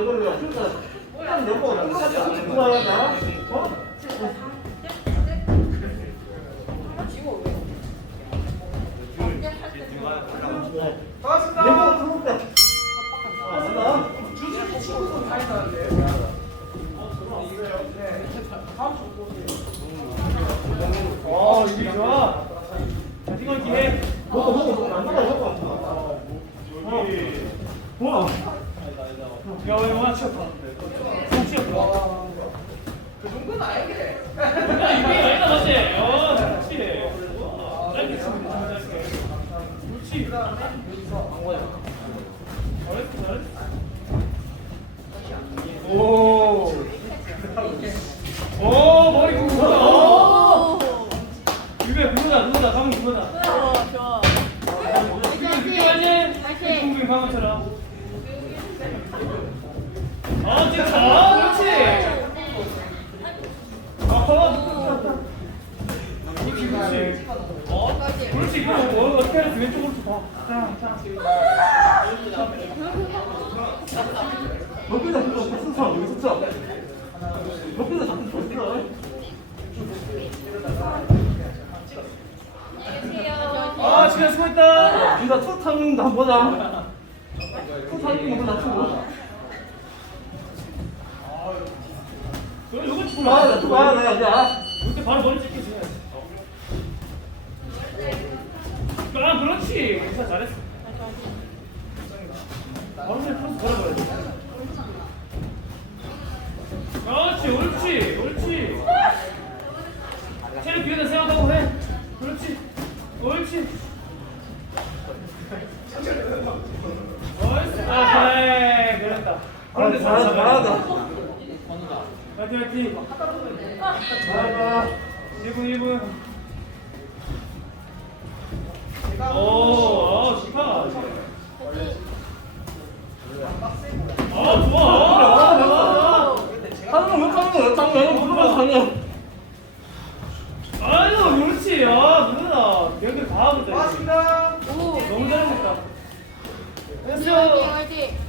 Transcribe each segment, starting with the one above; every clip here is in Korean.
이거를 그러니까 딱 여보 어? 아. 어, 먹어 뭐? 영화. 속 치웠다. 그 정도는 아니게. 야, 이게 아니다, 맞지? 어, 그렇지. 어, 짧게 치면 돼, 짧게. 그렇지. 잘했어, 잘했어. 오. 오, 머리 굵다. 오. 유배 그거다, 그거다, 가면 그거다. 좋아 좋아. 그게 그게 완전 다시. 궁금해 방어처럼. 아, 진짜. 아, 그렇지. 아, 그렇지, 그렇지. 어, 뭐 어떻게 해서 왼쪽으로 아, 이거 치고 아나 투 봐야 돼 야. 이때 바로 머리 찍히지. 아, 그렇지. 진짜 잘했어. 바로 풀어서 걸어버려. 그렇지, 옳지, 옳지. 체력 기회다 생각하고 해. 그렇지, 옳지. 옳지. 아, 그래, 그랬다. 그런데 잘한다 잘한다 화이팅, 화이팅. 잘한다 1분, 1분. 오, 아, 좋다. 아, 좋아. 아, 거못 하는 거야 딱 내가 물어봐서 하냐 아유, 그렇지. 아, 누나. 연결 다 하고 있다. 반갑습니다. 오. 너무 잘했다. 화이팅. 화이팅.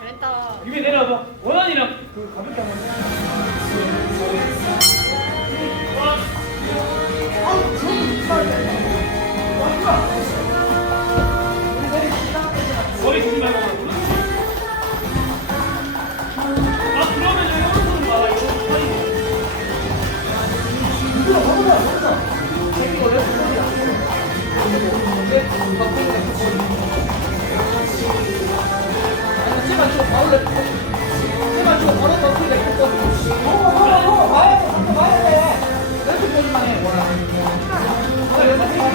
잘했다. 위에 내려와봐. 원한이랑 그 가볍게 한번 어, 먹어, 먹어. 봐야 돼. 봐야 돼. 이렇게 보기만 해, 원아. 아, 여기서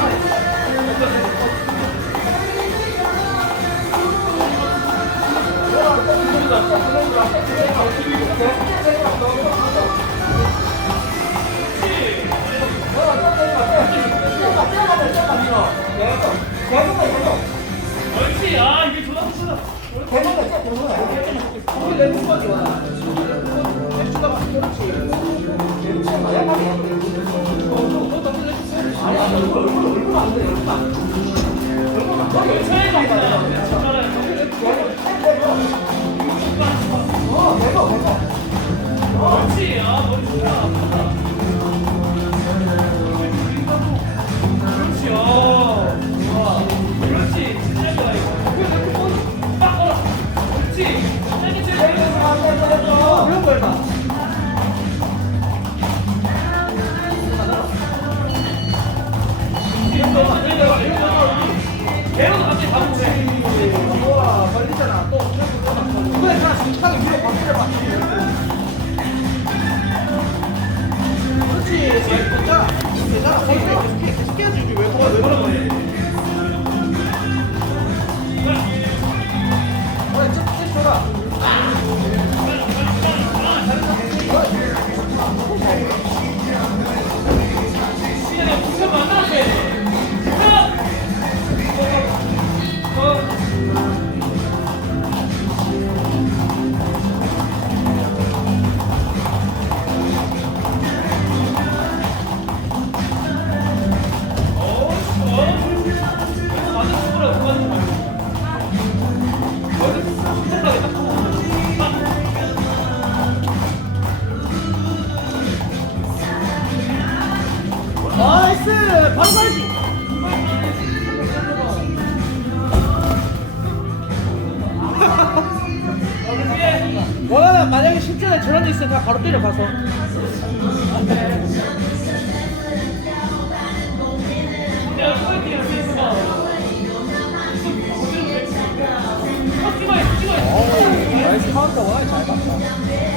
옳지. 아, 이게. 우리 내 손까지 나이스! 바로 가야지! 원하는 만약에 실전에 저런 데 있으면 그냥 바로 때려 가서. 어, 찍어야 어우 나이스 카운터 원하게 잘 봤다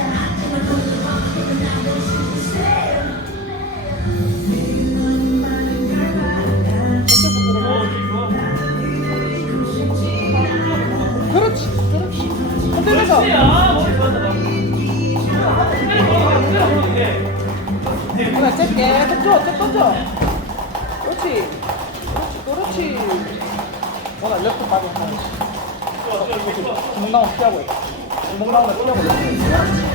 짧게 던져 쭉 던져 그렇지. 그렇지 그렇지. 좋아, 좋아, 좋아. 목 나오면 피하고 목 나오면 피하고.